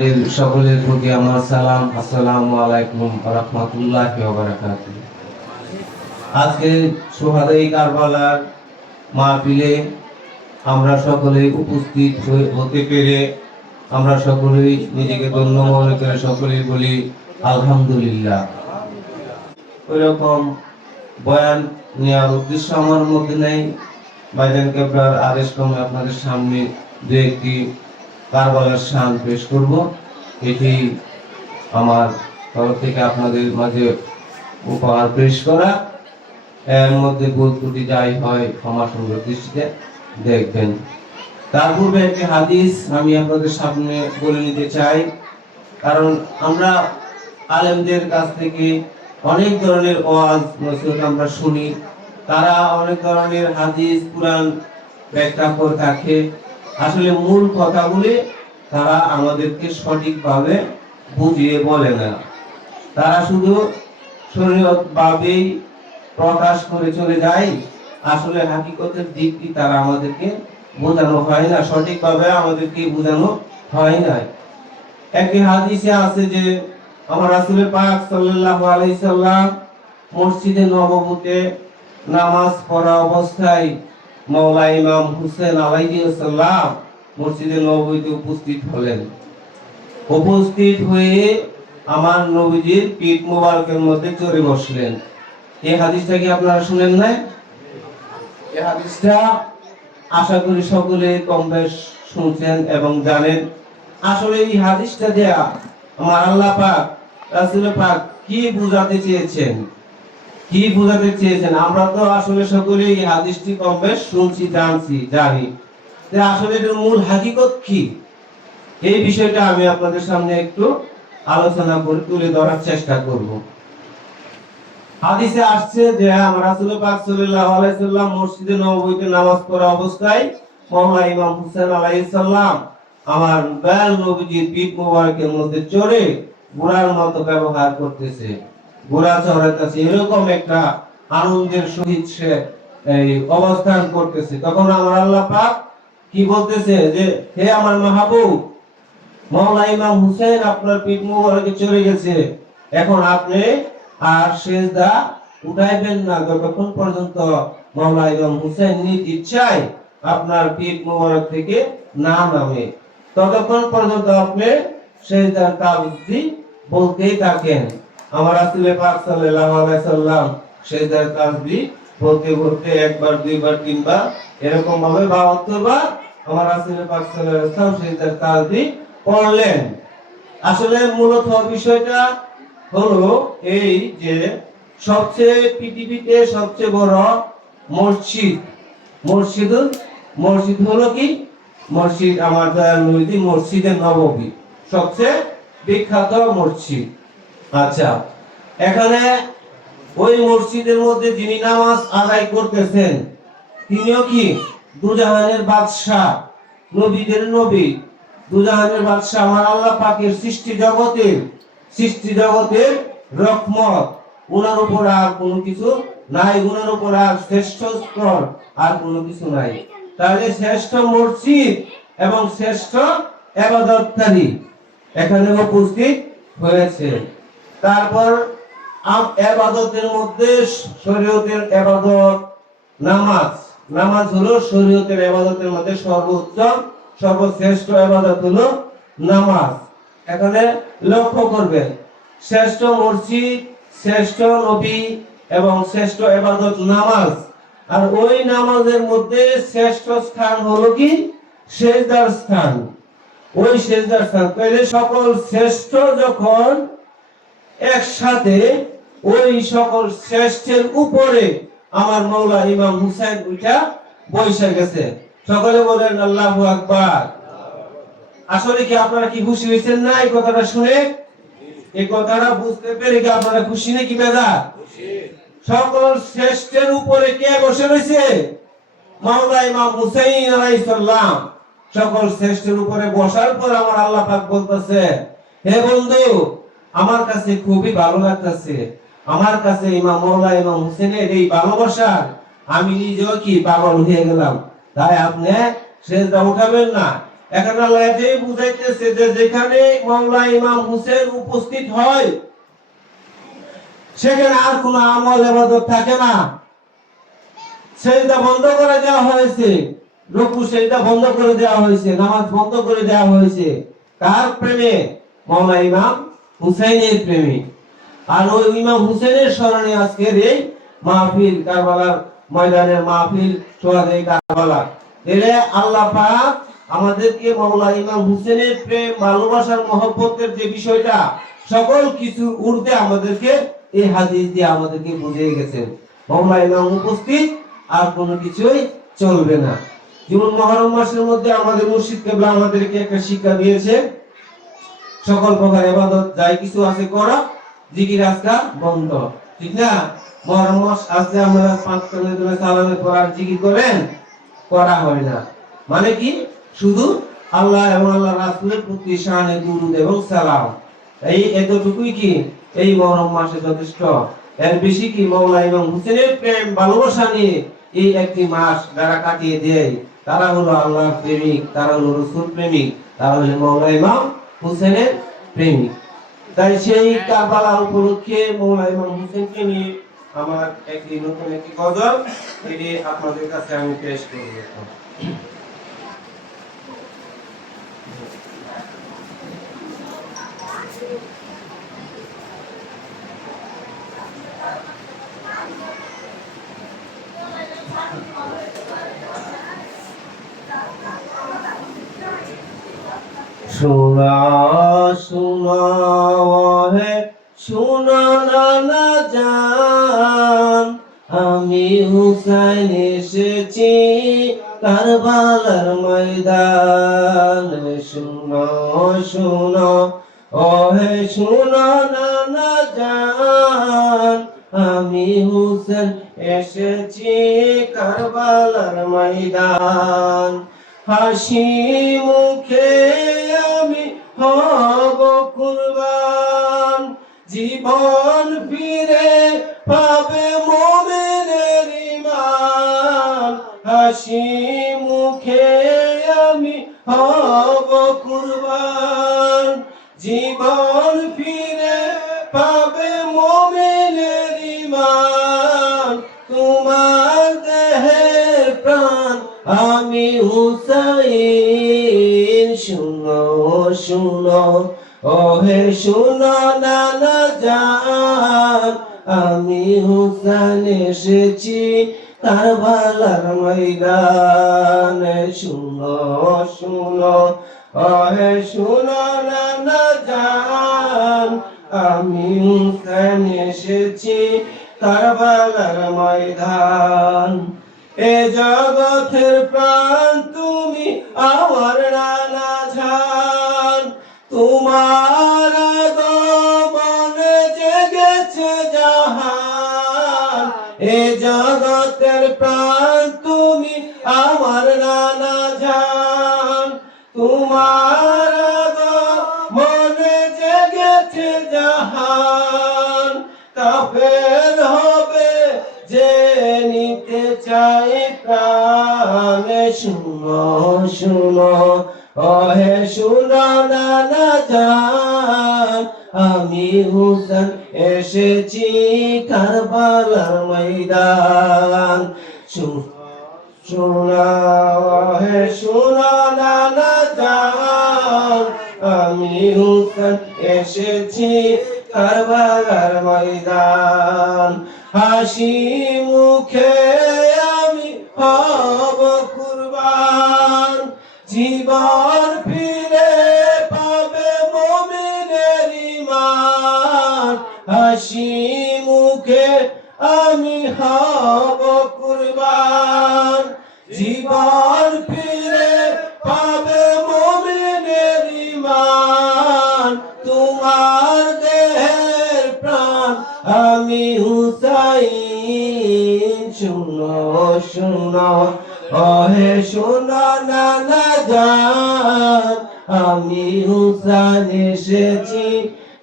সকলের প্রতি আমার সালাম, আসসালামু আলাইকুম ওয়া রাহমাতুল্লাহি ওয়া বারাকাতুহু। আজকে সুহাদাই কারবালার মাহফিলে আমরা সকলে উপস্থিত হতে পেরে আমরা সকলেই নিজেকে ধন্য মনে করে সকলেই বলি আলহামদুলিল্লাহ। ওইরকম বয়ান নেওয়ার উদ্দেশ্য আমার মধ্যে নেই। ভাইজান কেবলার আদেশ ক্রমে আপনাদের সামনে দু একটি কারবালার শান পেশ করব। এটি আমার তরফ থেকে আপনাদের মাঝে উপহার পেশ করা। এর মধ্যে ভুল ত্রুটি যাই হয় ক্ষমা সুন্দর দৃষ্টিতে দেখবেন। তার পূর্বে একটি হাদিস আমি আপনাদের সামনে বলে নিতে চাই, কারণ আমরা আলেমদের কাছ থেকে অনেক ধরনের ওয়াজ নসিহত আমরা শুনি। তারা অনেক ধরনের হাদিস কুরআন ব্যাখ্যা করে থাকে। আসলে মূল কথাগুলি তারা আমাদেরকে সঠিকভাবে বুঝিয়ে বলে না। তারা শুধু শরীয়তভাবেই প্রকাশ করে চলে যায়। আসলে হাকিকতের দিকটি তারা আমাদেরকে বোঝানো হয় না, সঠিকভাবে আমাদেরকে বোঝানো হয় না। একটি হাদিসে আছে যে আমার রাসূল পাক সাল্লাল্লাহু আলাইহি সাল্লাম মসজিদে নববীতে নামাজ পড়া অবস্থায় মাওলা ইমাম হুসেন আলাইহিস সালাম মসজিদে নববীতে উপস্থিত হলেন। উপস্থিত হয়ে আমার নবীজির পিঠ মোবারকের মধ্যে চড়ে বসলেন। এই হাদিসটা কি আপনারা শুনেন না? এই হাদিসটা আশা করি সকলে কম বেশ শুনছেন এবং জানেন। আসলে এই হাদিসটা দেয়া আমার আল্লাহ পাক রাসূল পাক কি বোঝাতে চেয়েছেন, কি বোঝাতে চেয়েছেন? আমরা তো আসলে সকলেই এই হাদিসটি কম বেশ শুনছি, জানছি, জানি যে আসলে এর মূল হাকিকত কি। এই বিষয়টা আমি আপনাদের সামনে একটু আলোচনা করে তুলে ধরার চেষ্টা করব। হাদিসে আসছে যে আমার রাসূল পাক সাল্লাল্লাহু আলাইহি সাল্লাম মসজিদে নববীতে নামাজ পড়া অবস্থায় মাওলা ইমাম হুসেন আলাইহিস সালাম আমার দয়াল নবীজির পিঠ মোবারকের মধ্যে চড়ে ঘোড়ার মতো ব্যবহার করতেছে, ঘোড়া চড়াইতেছে, এরকম একটা আনন্দের সহিত সে এই অবস্থান করতেছে। তখন আমার আল্লাহ পাক কি বলতেছে যে হে আমার মাহবুব, মাওলা ইমাম হুসেন আপনার পিঠ মোবারকে চড়ে গেছে, এখন আপনি আর সিজদা উঠাইবেন না যতক্ষণ পর্যন্ত মাওলা ইমাম হুসেন নিজ ইচ্ছায় আপনার পিঠ মোবারক থেকে না নামে, ততক্ষণ পর্যন্ত আপনি সিজদার তাসবিহ বলতেই থাকেন। আমার রাসূল পাক সাল্লাল্লাহু আলাইহি সাল্লাম সিজদার তাসবিহ বলতে বলতে একবার, দুইবার, তিনবার, এরকম ভাবে 72 বার আমার রাসূল পাক সাল্লাল্লাহু আলাইহি সাল্লাম সিজদার তাসবিহ পড়লেন। আসলে মূলত বিষয়টা হলো এই যে সবচেয়ে পৃথিবীতে সবচেয়ে বড় মসজিদ হলো কি? মসজিদ আমার দয়াল নবী মসজিদে নববী, সবচেয়ে বিখ্যাত মসজিদ। আচ্ছা, এখানে ওই মসজিদের মধ্যে যিনি নামাজ আদায় করতেছেন তিনিও কি দুজাহানের বাদশা, নবীদের নবী, দুজাহানের বাদশা, আমার আল্লাহ পাকের সৃষ্টি জগতের রহমত। ওনার উপর আর কোনো কিছু নাই, ওনার উপর আর শ্রেষ্ঠ স্তর আর কোনো কিছু নাই। তাহলে শ্রেষ্ঠ মসজিদ এবং শ্রেষ্ঠ ইবাদতকারী এখানে উপস্থিত হয়েছে। তারপর ইবাদতের মধ্যে শরীয়তের ইবাদত নামাজ হলো শরীয়তের ইবাদতের মধ্যে সর্বোত্তম, সর্বশ্রেষ্ঠ ইবাদত হলো নামাজ। এখানে লক্ষ্য করবেন শ্রেষ্ঠ মসজিদ, শ্রেষ্ঠ নবী এবং শ্রেষ্ঠ ইবাদত নামাজ। আর ওই নামাজের মধ্যে শ্রেষ্ঠ স্থান হলো কি? সিজদার স্থান। ওই সিজদার স্থান তাহলে সকল শ্রেষ্ঠ যখন একসাথে ওই সকল শ্রেষ্ঠের উপরে আমার মাওলা ইমাম হুসাইন উঠা বসে গেছে। সকলে বলেন আল্লাহু আকবার। আসলে কি আপনারা কি খুশি হয়েছেন না এই কথাটা শুনে? এই কথাটা বুঝতে পেরে কি আপনারা খুশি নাকি বেজার? সকল শ্রেষ্ঠের উপরে কে বসে রয়েছে? মাওলা ইমাম হুসাইন আলাইহিস সালাম। সকল শ্রেষ্ঠের উপরে বসার পর আমার আল্লাহ পাক বলতেছে, হে বন্ধু, আমার কাছে খুবই ভালো লাগতেছে, আমার কাছে মাওলা ইমাম হুসাইনের এই ভালোবাসার আমি নিজেও কি পাগল হয়ে গেলাম। তাই আপনি সিজদা উঠাবেন না, এখানে আল্লাহ এটাই বুঝাইতেছে যে যেখানে মাওলা ইমাম হুসেন উপস্থিত হয় সেখানে আর কোনো আমল ইবাদত থাকে না। সেজদা বন্ধ করে দেওয়া হয়েছে, রুকু সেজদা বন্ধ করে দেওয়া হয়েছে, নামাজ বন্ধ করে দেওয়া হয়েছে। কার প্রেমে? মাওলা ইমাম হুসাইনের প্রেমে। আর ওই ইমাম হুসেনের স্মরণে আজকের এই মাহফিল, কারবালার ময়দানের মাহফিল, সোহাদায়ে কারবালা। এলে আল্লাহ পাক আমাদেরকে মাওলা ইমাম হুসেনের প্রেম, ভালোবাসার, মহব্বতের যে বিষয়টা সকল কিছু ঊর্ধ্বে আমাদেরকে এই হাদিস দিয়ে আমাদেরকে বুঝিয়ে গেছেন। মাওলা ইমাম উপস্থিত, আর কোনো কিছুই চলবে না। যেমন মুহররম মাসের মধ্যে আমাদের মুর্শিদ কেবলা আমাদেরকে একটা শিক্ষা দিয়েছে, সকল প্রকার ইবাদত যাই কিছু আছে করা, জিকির আজকার বন্ধ। ঠিক না? মুহররম মাস আসলে আমরা পাঁচ টাইমে সালামের পর আর জিকির করেন, করা হয় না। মানে কি? শুধু আল্লাহ এবং আল্লাহ রাসূলের প্রতি শানে দুরূদ এবং সালাম, এই এতটুকুই কি এই মুহররম মাসে যথেষ্ট। এর বেশি কি? মাওলা ইমাম হুসেনের প্রেম ভালোবাসা নিয়ে এই একটি মাস যারা কাটিয়ে দেয় তারা হলো আল্লাহর প্রেমিক, তারা হলো রাসূল প্রেমিক, তারা হলো মাওলা ইমাম হুসেনের প্রেমিক। তাই সেই কারবালা উপলক্ষে মাওলা ইমাম হুসেনকে নিয়ে আমার একটি নতুন একটি গজল, এটি আপনাদের কাছে আমি পেশ করব। सुना सुना है सुना ना जान আমি হুসাইন এসেছি কারবালার ময়দানে। শুনো শুনো ও হে শুনো না জান আমি হুসাইন এসেছি কারবালার ময়দান। হাসি মুখে আমি হব কুরবান, জীবন ফিরে পাবে মুমিনের ঈমান। হাসি মুখে আমি হব কুরবান, জীবন ফিরে পাবে মুমিনের ঈমান। তোমার দেহের প্রাণ আমি হুসাইন। শুনো শুনো ও হে শুনো না জান আমি হুসাইন এসেছি কারবালার ময়দানে। শুনো শুনো ও হে শুনো না জান আমি হুসাইন এসেছি কারবালার ময়দান। এ জগতের প্রাণ তুমি আমার নানা জান, তোমার আগমনে জেগেছে জাহান। এ জগতের প্রাণ তুমি আমার নানা জান, তোমার আগমনে জেগেছে জাহান। কাফের হবে যে নিতে চাই প্রাণে। শুনো শুনো ও হে শুনো না জান আমি হুসাইন এসেছি কারবালার ময়দান। শুনো হে শুনো না জান আমি হুসাইন এসেছি কারবালার ময়দান। হাসি মুখে আমি হব কুরবান, জীবন ফিরে পাবে মুমিনের ঈমান। হাসি মুখে আমি হব কুরবান, জীবন ফিরে পাবে মুমিনের ঈমান। তোমার দেহের প্রাণ আমি হুসাইন। শুনো শুনো ও হে শুনো না জান আমি হুসাইন এসেছি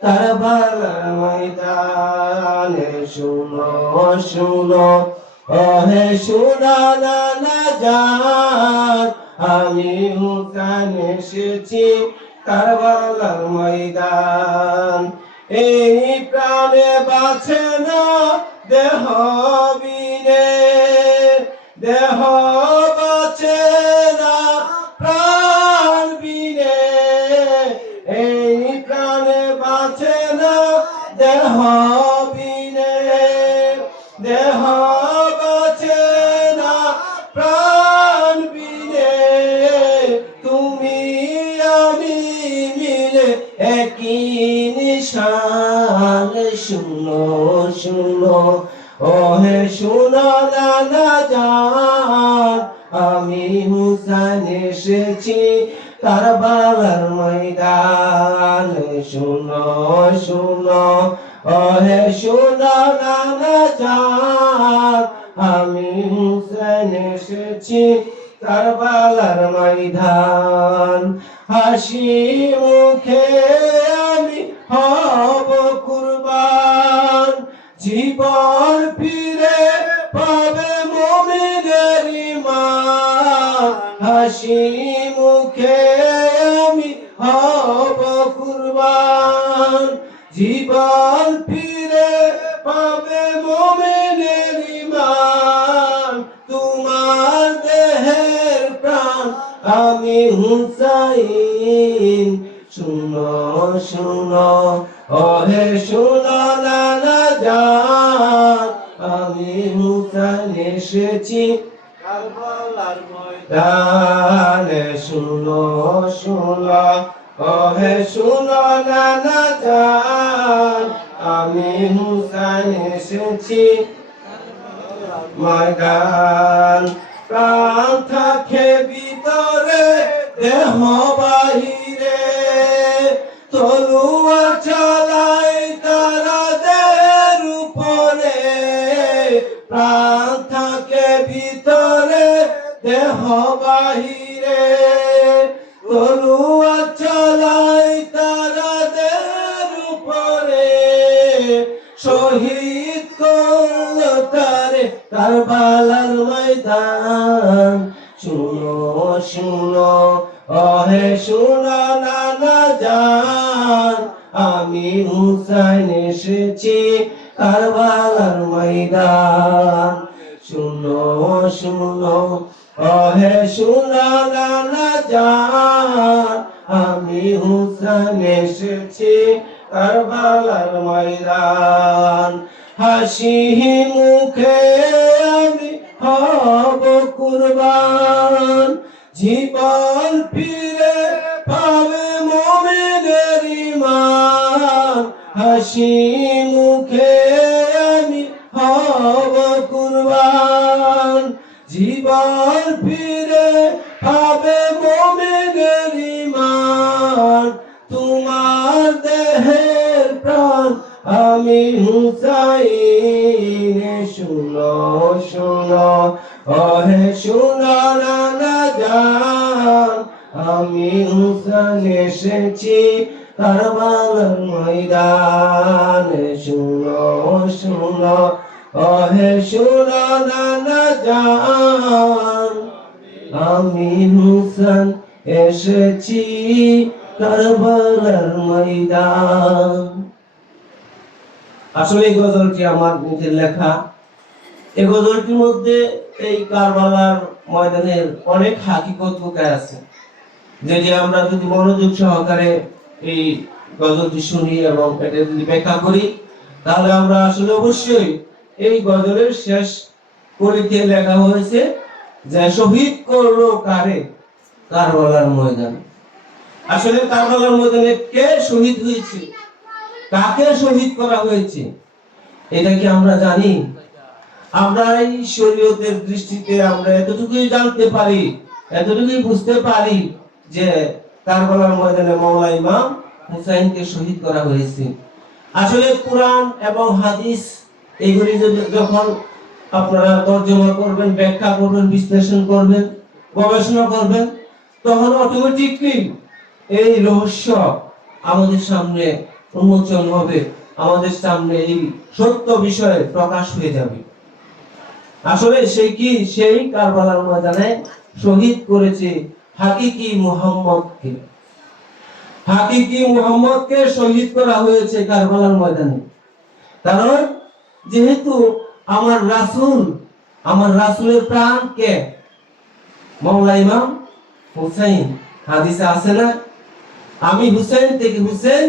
কারবালার ময়দানে। শুনো শুনো ও হে শুনো না জান আমি হুসাইন এসেছি কারবালার ময়দান। এই প্রাণে বাঁচে না দেহ বিনে, দেহ বাঁচে না প্রাণ বিনে, এই প্রাণে বাঁচে না দেহ বিনে, দেহ বাঁচে না প্রাণ বিনে। তুমি আমি মিলে একই নিশান, শুনো শুনো ও হে শুনো নানা জান, আমি হুসাইন এসেছি কারবালার ময়দান। শুনো শুনো ও হে শুনো নানা জান, আমি হুসাইন এসেছি কারবালার ময়দান। হাসি মুখে আমি হব কুরবান, জীবন ফিরে পাবে মুমিনের ঈমান। হাসি মুখে আমি হব কুরবান, জীবন ফিরে পাবে মুমিনের ঈমান। তোমার দেহের প্রাণ আমি হুসাইন, শুনো শুনো ও হে শুনো নানা জান, আমি হুসাইন এসেছি কারবালার ময়দানে। শুনো শুনো ও হে শুনো নানা জান, আমি হুসাইন এসেছি ময়দান। প্রাণ থাকে ভিতরে দেহ বাহিরে, তলোয়ার চালায় তারা দের উপরে। প্রাণ থাকে ভিতরে দেহ বাহিরে, তলোয়ার চালায় তারা দের উপরে। শহীদ করল তারে কারবালার ময়দান। শুনো শুনো ও হে শুনো নানা জান, আমি হুসাইন এসেছি কারবালার ময়দান। শুনো শুনো ও হে শুনো নানা জান, আমি হুসাইন এসেছি কারবালার ময়দান। হাসি মুখে আমি হব কুরবান, জীবন ফিরে পাবে মুমিনের ঈমান। হাসি মুখে আমি হব কুরবান, জীবন ফিরে পাবে মুমিনের ঈমান। তোমার দেহের প্রাণ আমি হুসাইন, শুনো শুনো ও হে শুনো নানা জান, আমি হুসাইন এসেছি কারবালার ময়দানে। শুনো শুনো ও হে শুনো নানা জান, আমি হুসাইন এসেছি কারবালার ময়দান। আসলে এই গজলটি আমার নিজের লেখা। এই গজলটির মধ্যে এই কারবালার ময়দানের অনেক হাকিকত লুকায় আছে, যে আমরা যদি মনোযোগ সহকারে এই গজলটি শুনি এবং এটা যদি ব্যাখ্যা করি, তাহলে আমরা আসলে অবশ্যই এই গজলের শেষ করিতে লেখা হয়েছে যে শহীদ করলো কারে কারবালার ময়দানে। আসলে কারবালার ময়দানে কে শহীদ হয়েছে, কাকে শহীদ করা হয়েছে, এটা কি আমরা জানি? আমরা এই শরীয়তের দৃষ্টিতে আমরা এতটুকুই জানতে পারি, এতটুকুই বুঝতে পারি যে কারবালার ময়দানে মাওলা ইমাম হুসাইনকে শহীদ করা হয়েছে। আসলে কুরআন এবং হাদিস এইগুলি যখন আপনারা তর্জমা করবেন, ব্যাখ্যা করবেন, বিশ্লেষণ করবেন, গবেষণা করবেন, তখন অটোমেটিকলি এই রহস্য আমাদের সামনে উন্মোচন হবে, আমাদের সামনে এই সত্য বিষয় প্রকাশ হয়ে যাবে। আসলে সেই কি সেই কারবালার ময়দানে শহীদ করেছে হাকিকি মুহাম্মদকে। হাকিকি মুহাম্মদকে শহীদ করা হয়েছে কারবালার ময়দানে। কারণ যেহেতু আমার রাসূলের প্রাণ কে? মাওলা ইমাম হুসাইন। হাদিসে আছে না, আমি হুসাইন থেকে, হুসাইন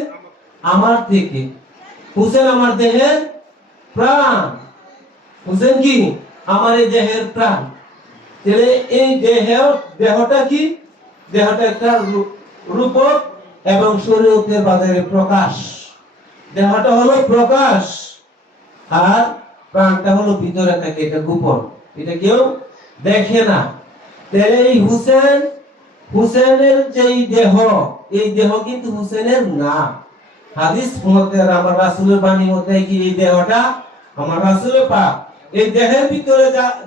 আমার থেকে। হুসাইন আমার দেহের প্রাণ। হুসাইন কি? আমার এই দেহের প্রাণ। তাহলে এই দেহটা কি? দেহটা একটা রূপক এবং শরীয়তের বাজারে প্রকাশ। দেহটা হলো প্রকাশ আর প্রাণটা হলো ভিতরে থাকে, এটা গোপন, এটা কেউ দেখে না। তাহলে এই হুসেনের যে দেহ, এই দেহ কিন্তু হুসেনের না। হাদিস মতে আমার রাসূলের বাণী মতে কি এই দেহটা আমার রাসূলের পাক। এই দেহের ভিতরে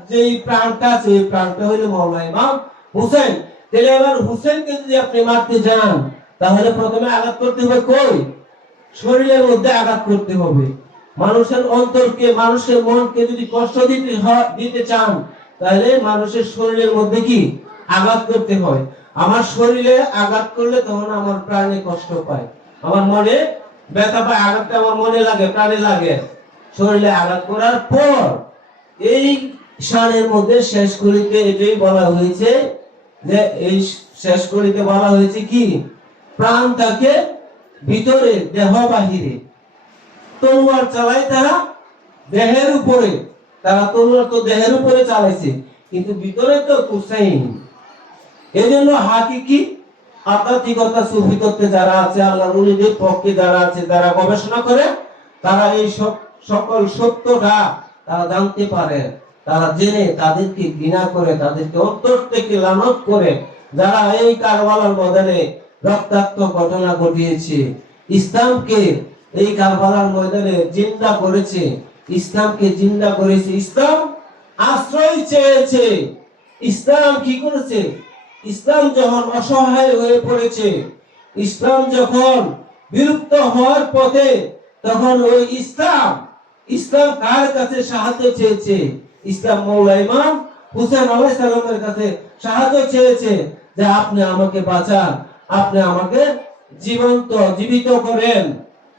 যে প্রাণটা আছে, এই প্রাণটা হলো মাওলানা ইমাম হুসেন। তাহলে এবার হুসেনকে যদি আপনি মারতে যান, তাহলে প্রথমে আঘাত করতে হবে কই? শরীরের মধ্যে আঘাত করতে হবে। মানুষের অন্তরকে, মানুষের মনকে যদি কষ্ট দিতে চান, তাহলে মানুষের শরীরের মধ্যে কি আঘাত করতে হয়। আমার শরীরে আঘাত করলে তখন আমার প্রাণে কষ্ট পায়, আমার মনে ব্যথা পায়। আঘাতটা আমার মনে লাগে, প্রাণে লাগে। শরীরে আঘাত করার পর এই শানের মধ্যে শেষ করিতে এটাই বলা হয়েছে যে এই শেষ করিতে বলা হয়েছে কি? প্রাণ থাকে ভিতরে, দেহ বাহিরে। তলোয়ার চালায় তারা দেহের উপরে, তারা তলোয়ার তো দেহের উপরে চালাইছে, কিন্তু ভিতরে তো হুসাইন। এজন্য হাকিকি আধ্যাত্মিকতা সুফি তত্ত্বে যারা আছে, আল্লাহর ওলিদের পক্ষে যারা আছে, যারা গবেষণা করে, তারা এই সকল সত্যটা তারা জানতে পারে। তারা জেনে তাদেরকে ঘৃণা করে, তাদেরকে অন্তর থেকে লানত করে। যারা এই কারবালার ময়দানে রক্তাক্ত ঘটনা ঘটিয়েছে, ইসলামকে এই কারবালার ময়দানে জিন্দা করেছে, ইসলামকে জিন্দা করেছে। ইসলাম আশ্রয় চেয়েছে। ইসলাম কি করেছে? ইসলাম যখন অসহায় হয়ে পড়েছে, ইসলাম যখন বিলুপ্ত হওয়ার পথে, তখন ওই ইসলাম কার কাছে সাহায্য চেয়েছে? ইসলাম মাওলানা ইমাম হুসাইন আলাইহিস সালামের কাছে সাহায্য চেয়েছে যে আপনি আমাকে বাঁচান, আপনি আমাকে জীবিত করেন।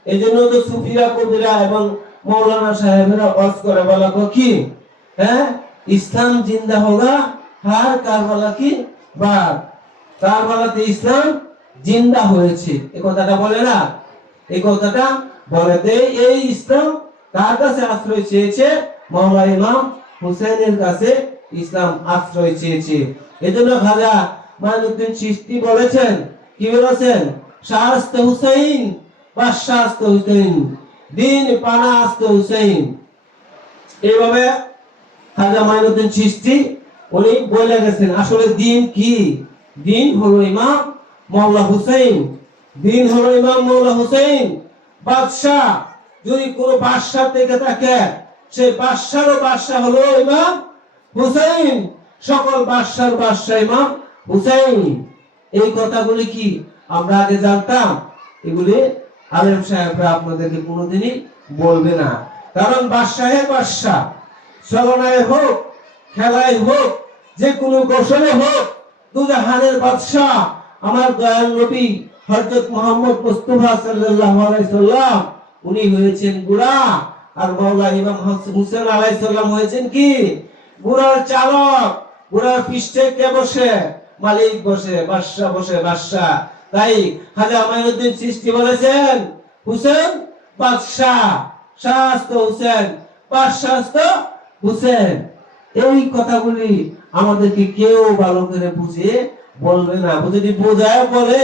এই জন্য তো সুফিরা কবিরা এবং মৌলানা সাহেবেরা ওয়াজ করে বলা কি? হ্যাঁ, ইসলাম জিন্দা হোগা হার কারবালা কি বাদ। কারবালাতে ইসলাম জিন্দা হয়েছে, এই কথাটা বলে না? এই কথাটা বলে এই ইসলাম কার কাছে আশ্রয় চেয়েছে? মাওলানা ইমাম হুসাইনের কাছে ইসলাম আশ্রয় চেয়েছে। এজন্য খাজা মাইনুদ্দিন চিশতি বলেছেন, কি বলেছেন? শাস্তে হুসাইন বাদশাস্ত হুসাইন, দিন পানাস্ত হুসাইন। এইভাবে খাজা মাইনুদ্দিন চিশতি উনি বলে গেছেন। আসলে দিন কি? দিন হলো ইমাম মাওলানা হুসাইন। দিন হলো ইমাম মাওলানা হুসাইন। বাদশাহ যদি কোনো বাদশাহ থেকে থাকে, সেই বাদশারও বাদশাহ হলো ইমাম হুসাইন। সকল বাদশার বাদশাহ ইমাম হুসাইন। এই কথাগুলি কি আমরা আগে জানতাম? এগুলি আলেম সাহেবরা আপনাদেরকে কোনোদিনই বলবে না। কারণ বাদশাহের বাদশাহ, চলনায় হোক, খেলায় হোক, যে কোনো কৌশলে হোক, দুজাহানের বাদশাহ আমার দয়াল নবী হযরত মুহাম্মদ মুস্তাফা সাল্লাল্লাহু আলাইহি সাল্লাম, উনি হয়েছেন বুড়া। আর মাওলানা ইমাম হুসাইন আলাইহিস সালাম হয়েছেন কি? বুড়ার চালক। বুড়ার পৃষ্ঠে কে বসে? মালিক বসে, বাদশা বসে, বাদশা। তাই খাজা মাইনুদ্দিন চিশতি বলেছেন, হুসেন বাদশাহ, শাস্ত হুসেন, বাদশাস্ত হুসেন। এই কথাগুলি আমাদেরকে কেউ ভালো করে বুঝে বলবে না। যদি বোঝায় বলে,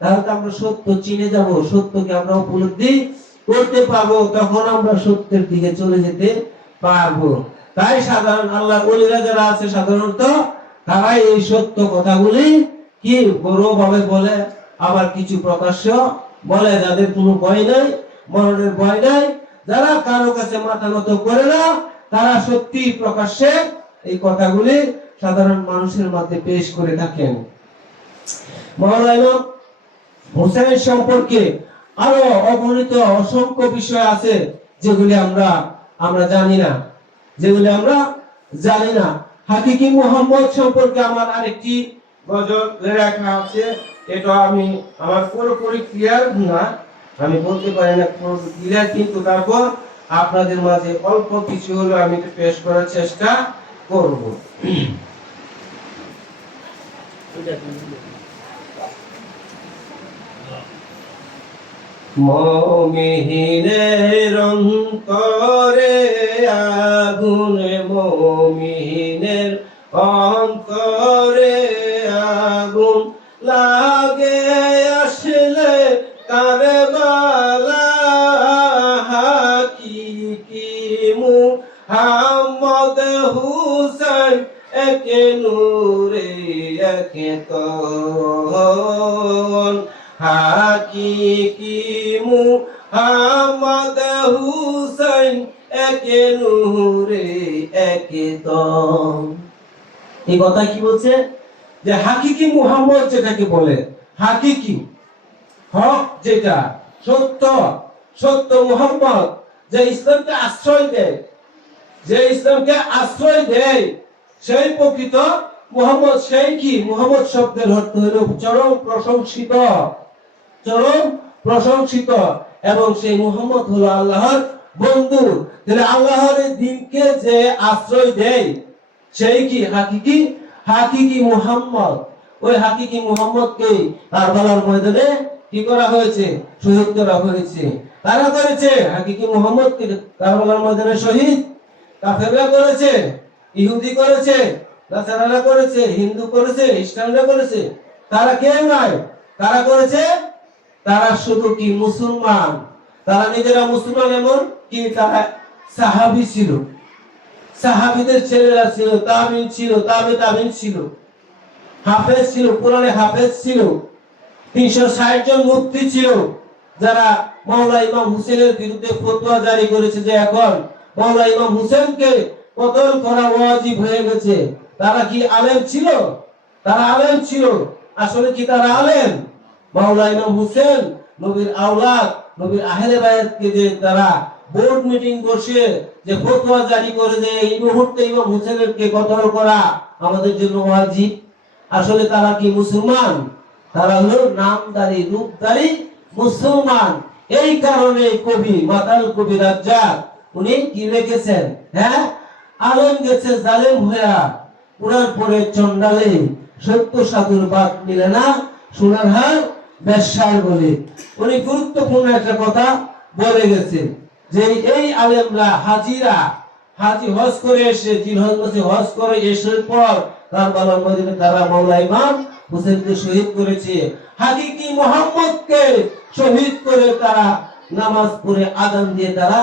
তাহলে তো আমরা সত্য চিনে যাব, সত্যকে আমরা উপলব্ধি করতে পারবো, তখন আমরা সত্যের দিকে চলে যেতে পারবো। তাই সাধারণ আল্লাহর ওলিরা যারা আছে, সাধারণত তারাই এই সত্য কথাগুলি কি গৌরবভাবে বলে, আবার কিছু প্রকাশ্য বলে। যাদের কোনো ভয় নাই, মরণের ভয় নাই, যারা কারো কাছে মাথা নত করে না, তারা সত্যি প্রকাশ্যে এই কথাগুলি সাধারণ মানুষের মধ্যে পেশ করে থাকেন। মাওলানা ইমাম হুসাইন সম্পর্কে আরো অগণিত অসংখ্য বিষয় আছে যেগুলি আমরা জানি না, যেগুলি আমরা জানি না। হাকিকি মুহাম্মদ সম্পর্কে আমার আরেকটি গজল লেখা আছে। এটা আমি আমার পুরোপুরি ক্লিয়ার না, আমি বলতে পারি না পুরোপুরি ক্লিয়ার, কিন্তু তারপর আপনাদের মাঝে অল্প কিছু হলো আমি একটু পেশ করার চেষ্টা করব। মুমিনের অন্তরে আগুন, মুমিনের অন্তরে আগুন লাগে আসলে কারবালা। হাকিকি মুহাম্মদ হুসাইন একে নূরে একে তন। হাকিকি মুহাম্মদ হুসাইন একে নূরে একে তন। এই কথা কি বলছে? যে হাকিকি মুহাম্মদ যেটাকে বলে, হাকিকি হক যেটা সত্য, সত্য মুহাম্মদ যে ইসলামকে আশ্রয় দেয়, যে ইসলামকে আশ্রয় দেয় সেই প্রকৃত মুহাম্মদ। সেই কি মুহাম্মদ শব্দের অর্থ হলো চরম প্রশংসিত, চরম প্রশংসিত। এবং সেই মুহাম্মদ হলো আল্লাহর বন্ধু। তাহলে আল্লাহর দ্বীনকে যে আশ্রয় দেয় সেই কি হাকিকি, হাকিকি মুহাম্মদ। ওই হাকিকি মুহাম্মদকে কারবালার ময়দানে কি করা হয়েছে? শহীদ করা হয়েছে। কারা করেছে হাকিকি মুহাম্মদকে কারবালার ময়দানে শহীদ? কাফেররা করেছে, ইহুদি করেছে, নাসারারা করেছে, হিন্দু করেছে, খ্রিস্টানরা করেছে। তারা কেউ নয়। তারা করেছে, তারা শুধু কি মুসলমান। তারা নিজেরা মুসলমান, এমন কি তারা সাহাবী ছিল, সাহাবীদের ছেলেরা ছিল, তাবিন ছিল, তাবিন ছিল, হাফেজ ছিল, কোরআনে হাফেজ ছিল। 360 জন মুফতি ছিল যারা মাওলা ইমাম হুসেনের বিরুদ্ধে ফতোয়া জারি করেছে যে এখন মাওলা ইমাম হুসেনকে কতল করা ওয়াজিব হয়ে গেছে। তারা কি আলেম ছিল? তারা আলেম ছিল। আসলে কি তারা আলেম? মাওলা ইমাম হুসেন নবীর আওলাদ, নবীর আহলে বায়াতকে যে তারা বোর্ড মিটিং বসে যে ফতোয়া জারি করে যে এই মুহূর্তে ইমাম হুসেনকে কতল করা আমাদের জন্য ওয়াজিব। আসলে তারা কি মুসলমান? তারা হলো নামদারি রূপদারি মুসলমান। এই কারণে কবি মাতাল কবি রাজ্জাক উনি কি লিখেছেন? হ্যাঁ, আলেম গেছে জালেম হইয়া, উনার পরে চন্ডালে সত্য সাধুর বাদ মিলে না, সোনার হার বেশ্যার বলে। উনি গুরুত্বপূর্ণ একটা কথা বলে গেছেন যে এই আলেমরা হাজিরা, হাজি হজ করে এসে জিলহজ মাসে হজ করে এসার পর কারবালার ময়দানে তারা মাওলা ইমাম হুসেনকে শহীদ করেছে। হাকিকি মুহাম্মদকে শহীদ করে তারা নামাজ পড়ে, আযান দিয়ে তারা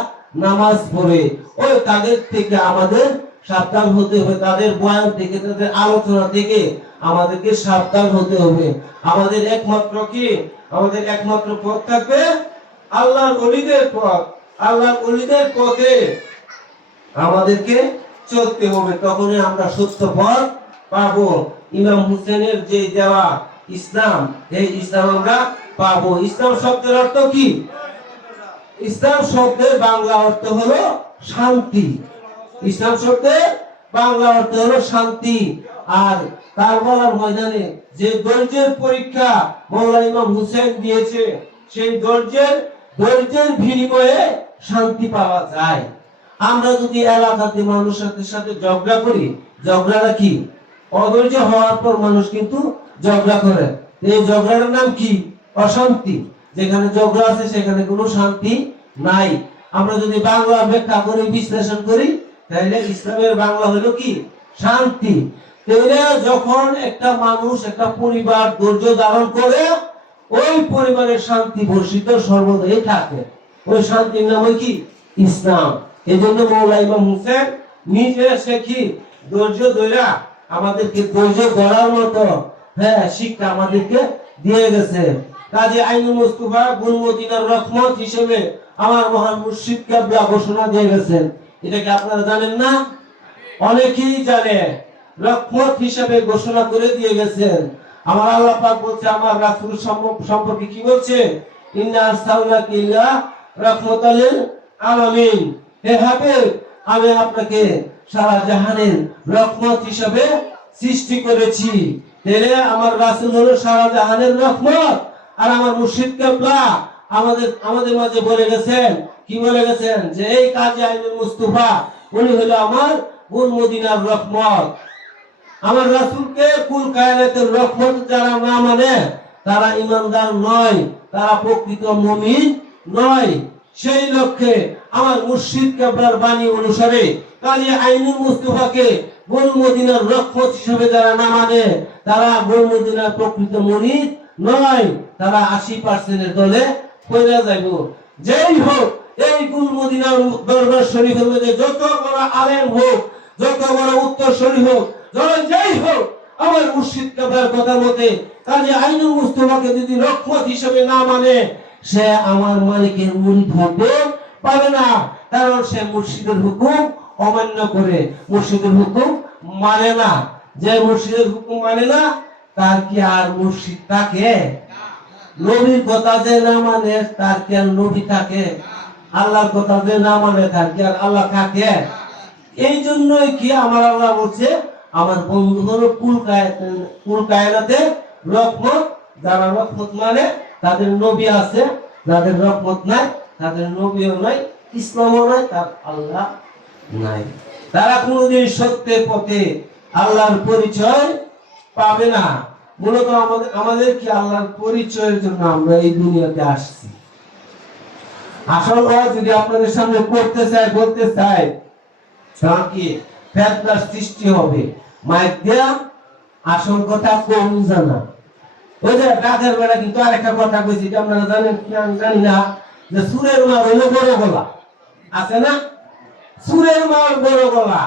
নামাজ পড়ে। ওই তাদের থেকে আমাদের সাবধান হতে হবে, তাদের বয়ান থেকে, তাদের আলোচনা থেকে আমাদেরকে সাবধান হতে হবে। আমাদের একমাত্র কি, আমাদের একমাত্র পথ থাকবে আল্লাহর ওলিদের পথ। আল্লাহর ওলিদের পথে আমাদেরকে চলতে হবে, তখনই আমরা সত্য পথ পাবো। ইমাম হুসেনের যে দেওয়া ইসলাম, এই ইসলাম আমরা পাবো। ইসলাম শব্দের অর্থ কি? ইসলাম শব্দের বাংলা অর্থ হলো শান্তি। ইসলাম শব্দের বাংলা অর্থ হলো শান্তি। আর কারবালার ময়দানে যে ধৈর্যের পরীক্ষা মাওলা ইমাম হুসেন দিয়েছে, সেই ধৈর্যের বিনিময়ে শান্তি পাওয়া যায়। আমরা যদি এলাকাতে মানুষের সাথে ঝগড়া করি, ঝগড়াটা কি? অধৈর্য হওয়ার পর মানুষ কিন্তু ঝগড়া করে। এই ঝগড়ার নাম কি? অশান্তি। যেখানে ঝগড়া আছে সেখানে কোনো শান্তি নাই। আমরা যদি বাংলা ব্যাখ্যা করি, বিশ্লেষণ করি, তাহলে ইসলামের বাংলা হলো কি? শান্তি। তাহলে যখন একটা মানুষ, একটা পরিবার ধৈর্য ধারণ করে, ওই পরিবারের শান্তি বর্ষিত সর্বদাই থাকে। ওই শান্তির নাম কি? ইসলাম। এই জন্য মাওলা ইমাম হুসেন নিজে সে কি ধৈর্য ধরা আমাদেরকে ধৈর্য ধরার মতো শিক্ষা আমাদেরকে দিয়ে গেছে। কাজী আইনুল মুস্তাফা গুলমদিনার রহমত হিসেবে আমার মহান মুর্শিদ কিবলা ঘোষণা দিয়ে গেছেন। এটা কি আপনারা জানেন না? অনেকেই জানে। রহমত হিসেবে ঘোষণা করে দিয়ে গেছেন। আমার আল্লাহ পাক বলছে, আমার রাসূল সম্পর্কে কি বলছে? ইন্না আরসালনাকা ইল্লা রাহমাতাল লিল আলামিন। হে হাবিব, আমি আপনাকে সারা জাহানের রহমত হিসাবে সৃষ্টি করেছি। তাহলে আমার রাসূল হলো সারা জাহানের রহমত। আর আমার মুর্শিদ কেবলা আমাদের মাঝে বলে গেছেন, কি বলে গেছেন, যে এই কাজী আইনুল মুস্তাফা উনি হলো আমার কুল মদিনার রহমত। আমার রাসূলকে কুল কায়নাতের রহমত যারা না মানে তারা ঈমানদার নয়, তারা প্রকৃত মুমিন নয়। সেই লক্ষ্যে আমার মুর্শিদ কেবলার বাণী অনুসারে কাজী আইনুল মুস্তাফাকে কুল মদিনার রহমত হিসেবে যারা না মানে তারা কুল মদিনার প্রকৃত মুরিদ নয়, তারা 80% দলে পড়ে যাইব। যেই হোক, এই কুল মদিনার দরবার শরীফের মধ্যে যত বড় আলেম হোক, যত বড় উত্তরসূরি হোক, যেই হোক, আমার মুর্শিদ কেবলার কথা মতে কাজী আইনুল মুস্তাফাকে যদি রহমত হিসেবে না মানে সে আমার মালিকের মুরিদ হতে পারে না। কারণ সে মুর্শিদের হুকুম অমান্য করে, মুর্শিদের হুকুম মানে না। যে মুর্শিদের হুকুম মানে না তার কি আর মুর্শিদ থাকে? নবীর কথা যে না মানে তার কি আর নবী থাকে? আল্লাহর কথা যে না মানে তার কি আর আল্লাহ থাকে? এই জন্যই কি আমার আল্লাহ বলছে আমার বন্ধু হলো কুল কায়নাতে রহমত। যারা রহমত মানে তাদের নবী আছে, যাদের রহমত নাই তাদের নবীও নাই, ইসলামও নাই, তার আল্লাহ নাই। তারা কোনোদিন সত্যের পথে আল্লাহর পরিচয় পাবে না। মূলত আমাদের কি আল্লাহর পরিচয়ের জন্য আমরা এই দুনিয়াতে আসছি। আসল যদি আপনাদের সামনে বলতে চাই কি ফেতনার সৃষ্টি হবে, মাইক দেয়া আসল কথা কম জানা। ওই যে রাতের বেলা কিন্তু আরেকটা কথা কইছি, আপনারা জানেন কি আমি জানি না, যে সুরের মার হলো বড় গলা, আছে না? সুরের মার বড় গলা।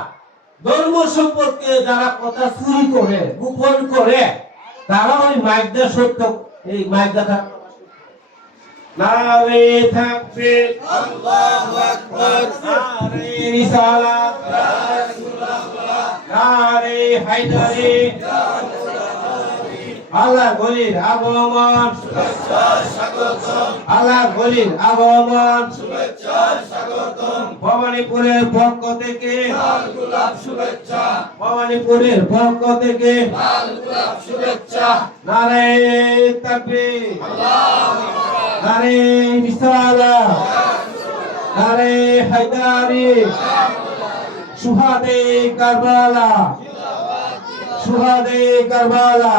ধর্ম সম্পর্কে যারা কথা চুরি করে, গোপন করে, তারা ওই মাইক দেয়া সত্য, এই মাইক দেখা নারে তাকবীর, আল্লাহু আকবার, নারে রিসালাত, ইয়া রাসূলুল্লাহ, নারে হায়দারি, ইয়া রাসূলুল্লাহ, আল্লাহ গলির আগমন, শুভেচ্ছা স্বাগতম, আল্লাহ গলির আগমন, শুভেচ্ছা স্বাগতম, ভবানীপুরের পক্ষ থেকে লাল গোলাপ শুভেচ্ছা, ভবানীপুরের পক্ষ থেকে লাল গোলাপ শুভেচ্ছা, নারে তাকবীর, আল্লাহু আকবার, নারে রিসালাত, নারে হায়দারি, শুহাদে কারবালা, শুহাদে কারবালা।